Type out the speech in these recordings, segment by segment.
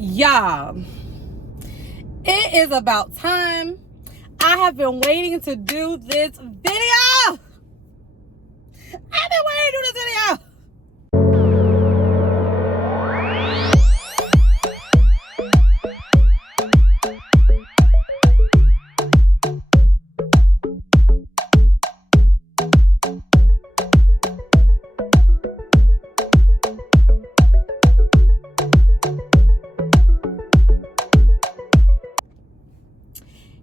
Y'all, it is about time. I have been waiting to do this video. I've been waiting to do this video.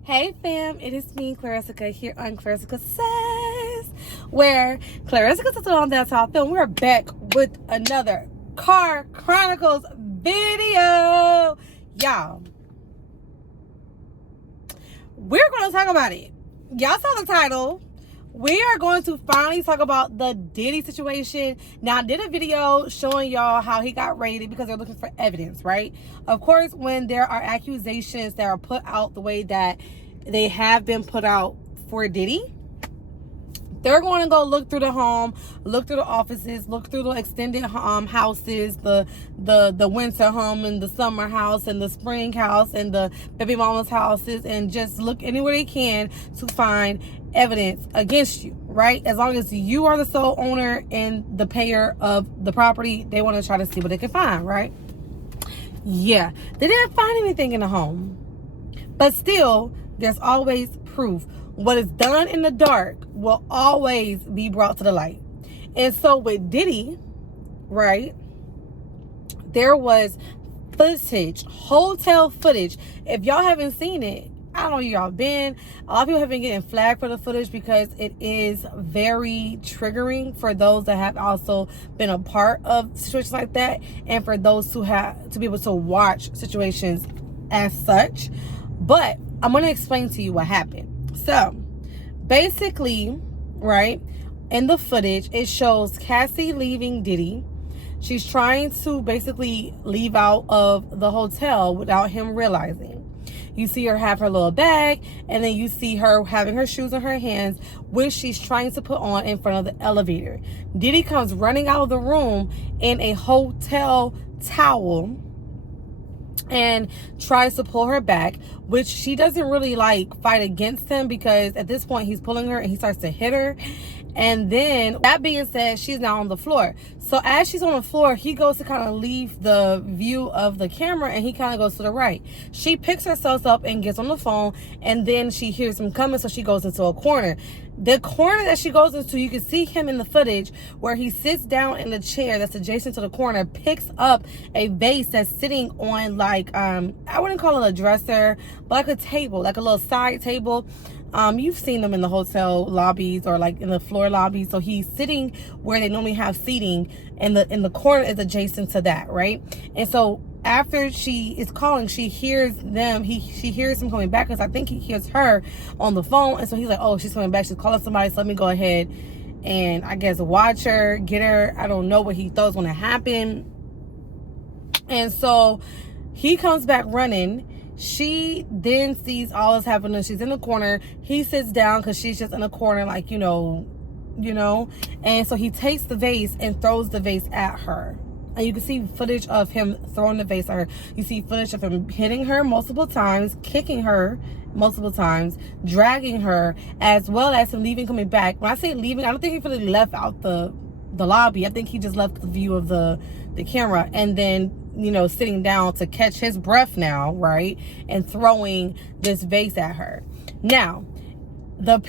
Hey fam, it is me, Clarissa, here on Clarissa Says, where Clarissa sits on that top film. We're back with another Car Chronicles video. Y'all, we're going to talk about it. Y'all saw the title. We are going to finally talk about the Diddy situation. Now, I did a video showing y'all how he got raided because they're looking for evidence, right? Of course, when there are accusations that are put out the way that they have been put out for Diddy, they're going to go look through the home, look through the offices, look through the extended houses, the winter home and the summer house and the spring house and the baby mama's houses, and just look anywhere they can to find evidence against you, right? As long as you are the sole owner and the payer of the property, they want to try to see what they can find, right? Yeah, they didn't find anything in the home, but still, there's always proof. What is done in the dark will always be brought to the light. And so with Diddy, right, there was footage, hotel footage. If y'all haven't seen it, I don't know where y'all been. A lot of people have been getting flagged for the footage because it is very triggering for those that have also been a part of situations like that, and for those who have to be able to watch situations as such. But I'm going to explain to you what happened. So basically, right, in the footage, it shows Cassie leaving Diddy. She's trying to basically leave out of the hotel without him realizing. You see her have her little bag, and then you see her having her shoes in her hands, which she's trying to put on in front of the elevator. Diddy comes running out of the room in a hotel towel and tries to pull her back, which she doesn't really like fight against him, because at this point he's pulling her and he starts to hit her. And then, that being said, she's now on the floor. So as she's on the floor, he goes to kind of leave the view of the camera, and he kind of goes to the right. She picks herself up and gets on the phone, and then she hears him coming, so she goes into a corner. The corner that she goes into, you can see him in the footage where he sits down in the chair that's adjacent to the corner, picks up a vase that's sitting on, like, I wouldn't call it a dresser, but like a table, like a little side table. You've seen them in the hotel lobbies or like in the floor lobbies. So he's sitting where they normally have seating, and the corner is adjacent to that, right? And so after she is calling, she hears them. She hears him coming back, because I think he hears her on the phone. And so he's like, oh, she's coming back. She's calling somebody. So let me go ahead and, I guess, watch her, get her. I don't know what he thought was going to happen. And so he comes back running. She then sees all this happening. She's in the corner. He sits down because she's just in a corner, like, you know. And so he takes the vase and throws the vase at her. And you can see footage of him throwing the vase at her. You see footage of him hitting her multiple times, kicking her multiple times, dragging her, as well as him leaving, coming back. When I say leaving, I don't think he really left out the lobby. I think he just left the view of the camera, and then, sitting down to catch his breath now, right? And throwing this vase at her. Now, the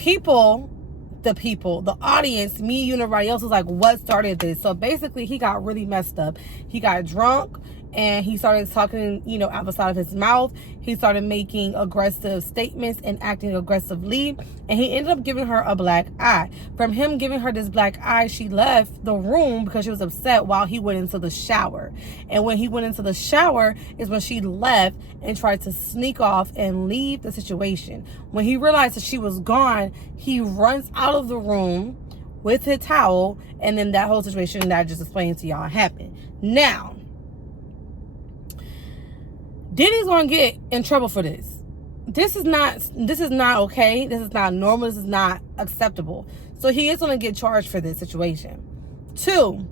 audience, me, you, and everybody else was like, what started this? So basically, he got really messed up. He got drunk, and he started talking, out the side of his mouth. He started making aggressive statements and acting aggressively, and he ended up giving her a black eye. From him giving her this black eye, she left the room because she was upset while he went into the shower. And when he went into the shower is when she left and tried to sneak off and leave the situation. When he realized that she was gone, he runs out of the room with his towel, and then that whole situation that I just explained to y'all happened. Now, Diddy's gonna get in trouble for this. This is not okay. This is not normal. This is not acceptable. So he is gonna get charged for this situation. 2,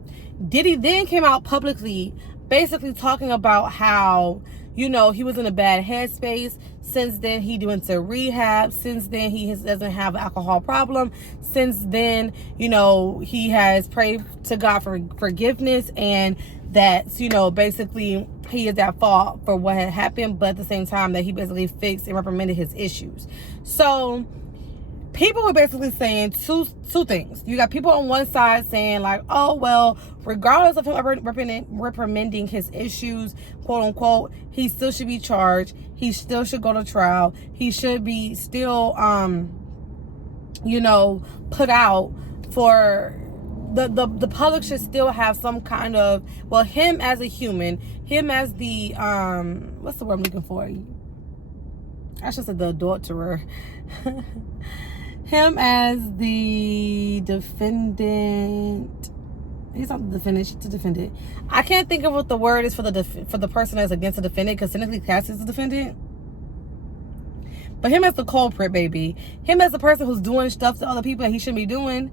Diddy then came out publicly basically talking about how you know, he was in a bad headspace. Since then, he went to rehab. Since then, doesn't have an alcohol problem. Since then, you know, he has prayed to God for forgiveness, and that, you know, basically he is at fault for what had happened, but at the same time that he basically fixed and reprimanded his issues. So people were basically saying two things. You got people on one side saying like, oh, well, regardless of him reprimanding his issues, quote unquote, he still should be charged. He still should go to trial. He should be still, you know, put out for the public should still have some kind of, well, him as a human, him as the, what's the word I'm looking for? I should say the adulterer. Him as the defendant. He's not the defendant, she's the defendant. I can't think of what the word is for the person that's against the defendant, because technically Cassie is the defendant. But him as the culprit, baby. Him as the person who's doing stuff to other people that he shouldn't be doing.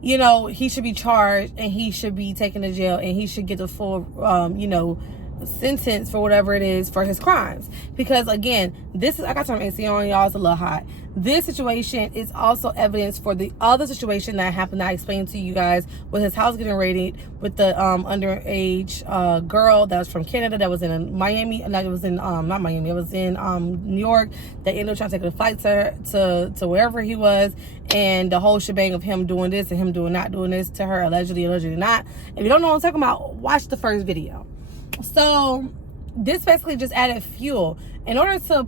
You know, he should be charged and he should be taken to jail and he should get the full, you know, sentence for whatever it is for his crimes. Because again, this is, I got some AC on, y'all, it's a little hot. This situation is also evidence for the other situation that happened that I explained to you guys with his house getting raided, with the underage girl that was from Canada that was in Miami, and that was in not Miami, it was in New York, that ended up trying to take a flight to wherever he was, and the whole shebang of him doing this and him not doing this to her, allegedly not. If you don't know what I'm talking about, watch the first video. So this basically just added fuel. In order to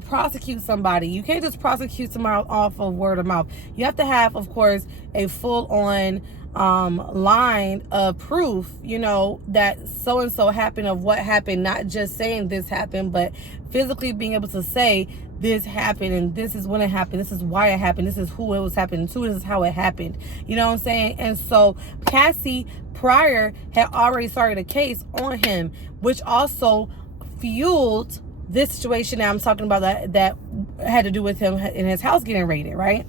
prosecute somebody, you can't just prosecute somebody off of word of mouth. You have to have, of course, a full-on line of proof, you know, that so-and-so happened, of what happened, not just saying this happened, but physically being able to say this happened and this is when it happened, this is why it happened, this is who it was happening to, this is how it happened. You know what I'm saying? And so Cassie prior had already started a case on him, which also fueled this situation that I'm talking about, that had to do with him in his house getting raided, right?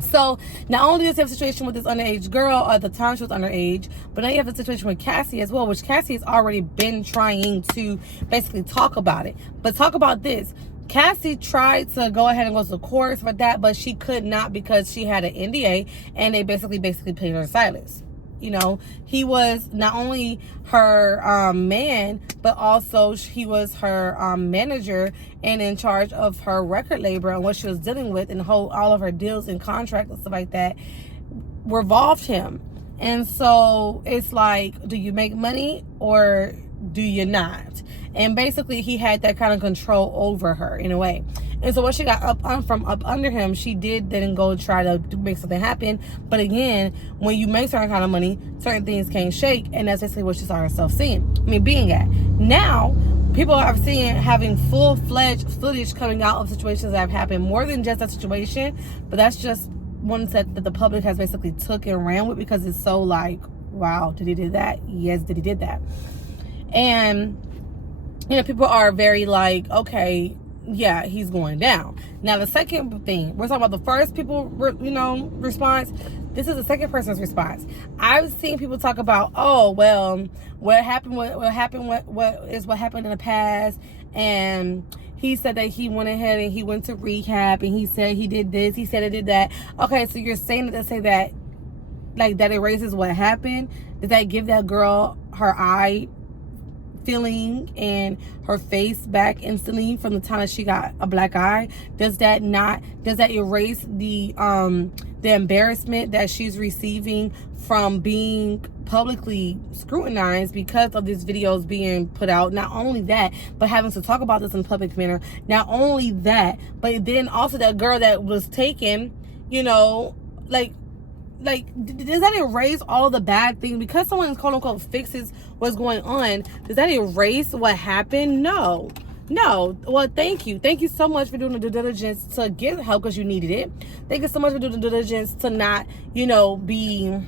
So not only does he have a situation with this underage girl, at the time she was underage, but now you have a situation with Cassie as well, which Cassie has already been trying to basically talk about it. But talk about this. Cassie tried to go ahead and go to court for that, but she could not because she had an NDA, and they basically paid her silence. You know, he was not only her man, but also he was her manager and in charge of her record label and what she was dealing with, and all of her deals and contracts and stuff like that revolved him. And so it's like, do you make money or do you not? And basically he had that kind of control over her in a way. And so when she got up under him, she did then go try to make something happen. But again, when you make certain kind of money, certain things can't shake. And that's basically what she saw herself being at. Now, people are having full-fledged footage coming out of situations that have happened, more than just that situation. But that's just one that the public has basically took and ran with, because it's so like, wow, did he do that? Yes, did he did that? And, you know, people are very like, okay, yeah, he's going down. Now, the second thing, we're talking about the first response. This is the second person's response. I've seen people talk about, oh, well, what happened in the past, and he said that he went ahead and he went to rehab, and he said he did this, he said he did that. Okay, so you're saying that to say that, like, that erases what happened? Does that give that girl her eye feeling and her face back instantly from the time that she got a black eye? Does that erase the embarrassment that she's receiving from being publicly scrutinized because of these videos being put out? Not only that, but having to talk about this in a public manner. Not only that, but then also that girl that was taken, you know, like does that erase all the bad things because someone quote unquote fixes what's going on? Does that erase what happened? No. Well, thank you so much for doing the due diligence to get help because you needed it. Thank you so much for doing the due diligence to not, you know, be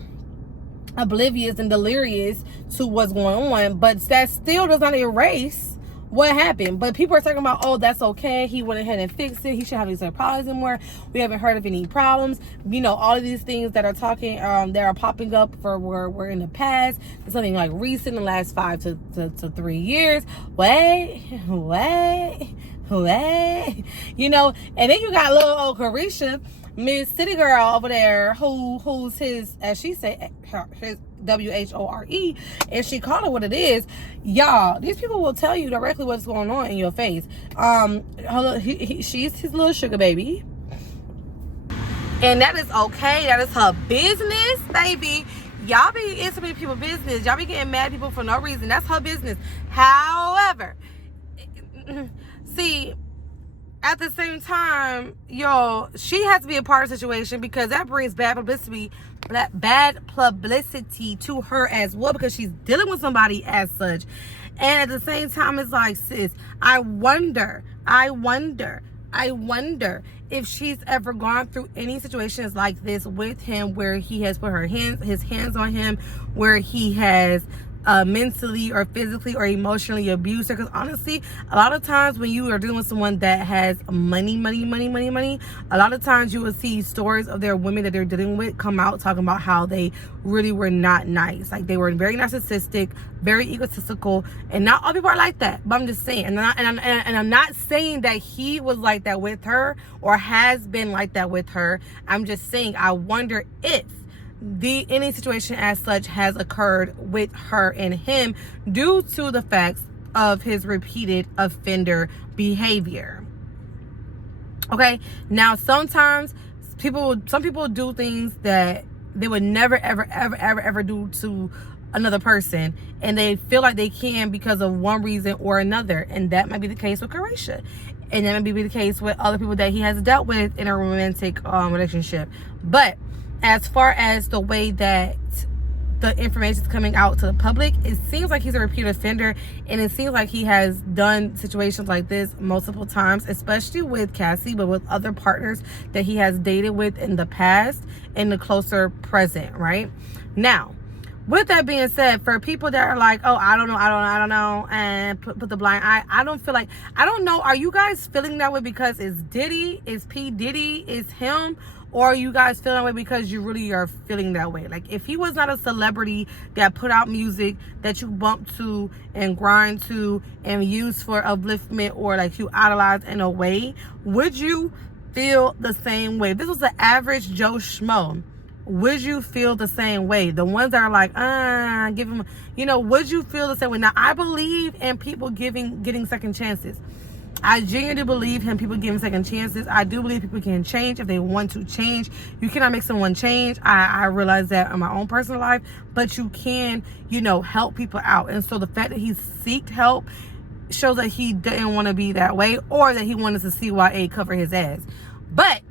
oblivious and delirious to what's going on. But that still does not erase what happened. But people are talking about, oh, that's okay. He went ahead and fixed it. He shouldn't have these problems anymore. We haven't heard of any problems. You know, all of these things that are talking, that are popping up were in the past. It's something like recent, in the last 5 to 3 years. Wait. You know, and then you got little old Carisha, Miss City Girl over there, who's his, as she say, his WHORE, and she called it what it is. Y'all, these people will tell you directly what's going on in your face. She's his little sugar baby, and that is okay. That is her business, baby. Y'all be into people's business. Y'all be getting mad at people for no reason. That's her business. However, see, at the same time, y'all, she has to be a part of the situation, because that brings bad publicity to her as well, because she's dealing with somebody as such. And at the same time, it's like, sis, I wonder if she's ever gone through any situations like this with him, where he has put his hands on him, where he has mentally or physically or emotionally abused her. Because honestly, a lot of times when you are dealing with someone that has money, a lot of times you will see stories of their women that they're dealing with come out talking about how they really were not nice. Like, they were very narcissistic, very egotistical, and not all people are like that. But I'm just saying, and I'm not saying that he was like that with her or has been like that with her. I'm just saying, I wonder if any situation as such has occurred with her and him due to the facts of his repeated offender behavior. Okay, now sometimes some people do things that they would never ever do to another person, and they feel like they can because of one reason or another. And that might be the case with Carisha, and that might be the case with other people that he has dealt with in a romantic relationship. But as far as the way that the information is coming out to the public, it seems like he's a repeat offender, and it seems like he has done situations like this multiple times, especially with Cassie, but with other partners that he has dated with in the past and the closer present, right? Now, with that being said, for people that are like, oh, I don't know, and put the blind eye, I don't know, are you guys feeling that way because it's Diddy, it's P. Diddy, it's him? Or are you guys feeling that way because you really are feeling that way? Like, if he was not a celebrity that put out music that you bump to and grind to and use for upliftment, or like you idolize in a way, would you feel the same way? If this was an average Joe Schmo, would you feel the same way? The ones that are like, give him, would you feel the same way? Now, I believe in people getting second chances. I genuinely believe in people giving second chances. I do believe people can change if they want to change. You cannot make someone change. I realize that in my own personal life, but you can, help people out. And so the fact that he sought help shows that he didn't want to be that way, or that he wanted to CYA cover his ass. But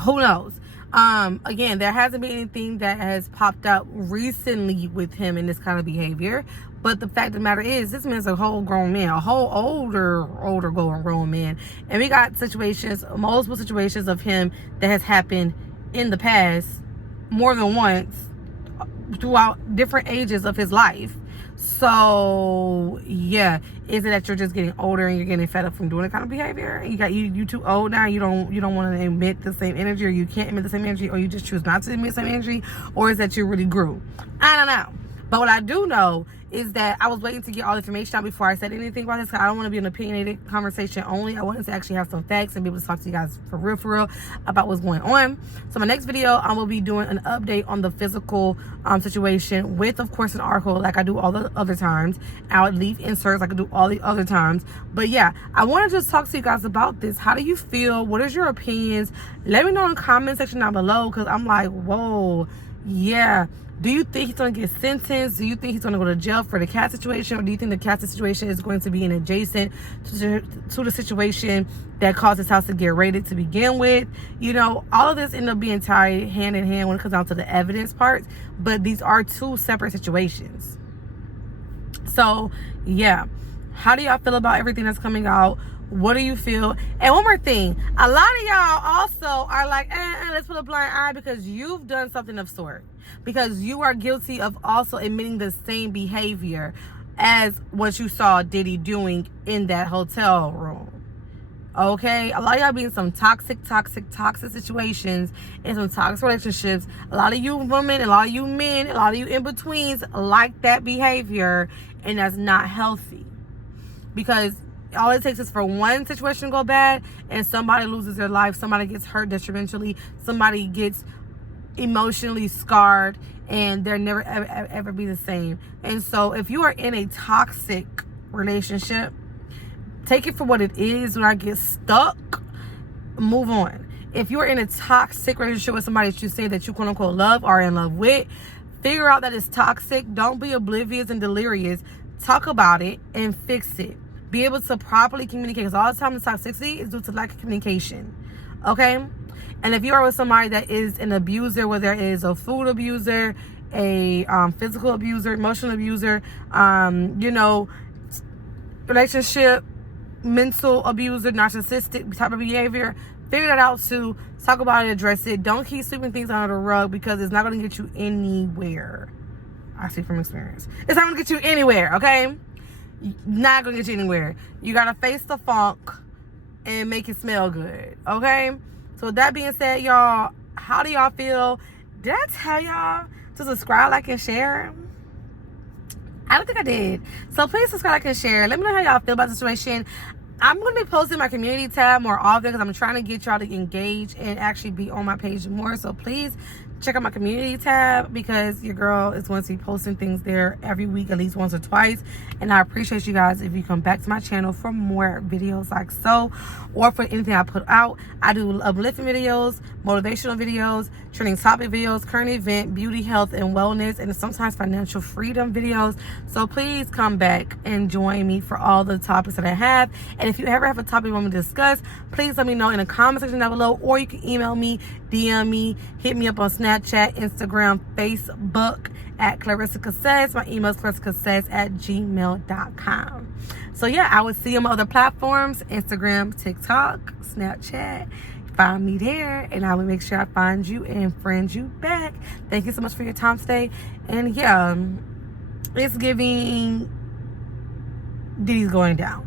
who knows? Again, there hasn't been anything that has popped up recently with him in this kind of behavior. But the fact of the matter is, this man's a whole grown man, a whole older grown man. And we got multiple situations of him that has happened in the past more than once throughout different ages of his life. So yeah, is it that you're just getting older and you're getting fed up from doing that kind of behavior? You too old now. You don't want to emit the same energy, or you can't emit the same energy, or you just choose not to emit the same energy, or is that you really grew? I don't know. But what I do know is that I was waiting to get all the information out before I said anything about this, because I don't want to be an opinionated conversation only. I wanted to actually have some facts and be able to talk to you guys for real about what's going on. So my next video, I will be doing an update on the physical situation with, of course, an article like I do all the other times. I'll leave inserts like I do all the other times. But yeah, I want to just talk to you guys about this. How do you feel? What is your opinions? Let me know in the comment section down below, because I'm like, whoa, yeah. Do you think he's going to get sentenced? Do you think he's going to go to jail for the cat situation? Or do you think the cat situation is going to be an adjacent to the situation that caused his house to get raided to begin with? All of this ended up being tied hand in hand when it comes down to the evidence part. But these are two separate situations. So, yeah. How do y'all feel about everything that's coming out? What do you feel? And one more thing. A lot of y'all also are like, let's put a blind eye, because you've done something of sort. Because you are guilty of also admitting the same behavior as what you saw Diddy doing in that hotel room. Okay, a lot of y'all be in some toxic situations and some toxic relationships. A lot of you women, a lot of you men, a lot of you in-betweens like that behavior, and that's not healthy. Because all it takes is for one situation to go bad and somebody loses their life, somebody gets hurt detrimentally, somebody gets emotionally scarred, and they'll never ever be the same. And so if you are in a toxic relationship, take it for what it is. Do not get stuck. Move on. If you're in a toxic relationship with somebody that you say that you quote unquote love or are in love with, figure out that it's toxic. Don't be oblivious and delirious. Talk about it and fix it. Be able to properly communicate, because all the time the toxicity is due to lack of communication. Okay? And if you are with somebody that is an abuser, whether it is a food abuser, a physical abuser, emotional abuser, relationship, mental abuser, narcissistic type of behavior, figure that out too. Talk about it, address it. Don't keep sweeping things under the rug, because it's not going to get you anywhere. I see from experience. It's not going to get you anywhere, okay? Not going to get you anywhere. You got to face the funk and make it smell good, okay? So with that being said, y'all, how do y'all feel? Did I tell y'all to subscribe, like, and share? I don't think I did. So please subscribe, like, and share. Let me know how y'all feel about the situation. I'm going to be posting my community tab more often, because I'm trying to get y'all to engage and actually be on my page more. So please check out my community tab, because your girl is going to be posting things there every week, at least once or twice. And I appreciate you guys if you come back to my channel for more videos like so, or for anything I put out. I do uplifting videos, motivational videos, trending topic videos, current event, beauty, health, and wellness, and sometimes financial freedom videos. So please come back and join me for all the topics that I have. And if you ever have a topic you want me to discuss, please let me know in the comment section down below, or you can email me, DM me, hit me up on Snapchat, Instagram, Facebook at Clarissa Says. My email is clarissacassays@gmail.com. So yeah, I will see you on my other platforms, Instagram, TikTok, Snapchat. Find me there, and I will make sure I find you and friend you back. Thank you so much for your time today. And yeah, it's giving Diddy's going down.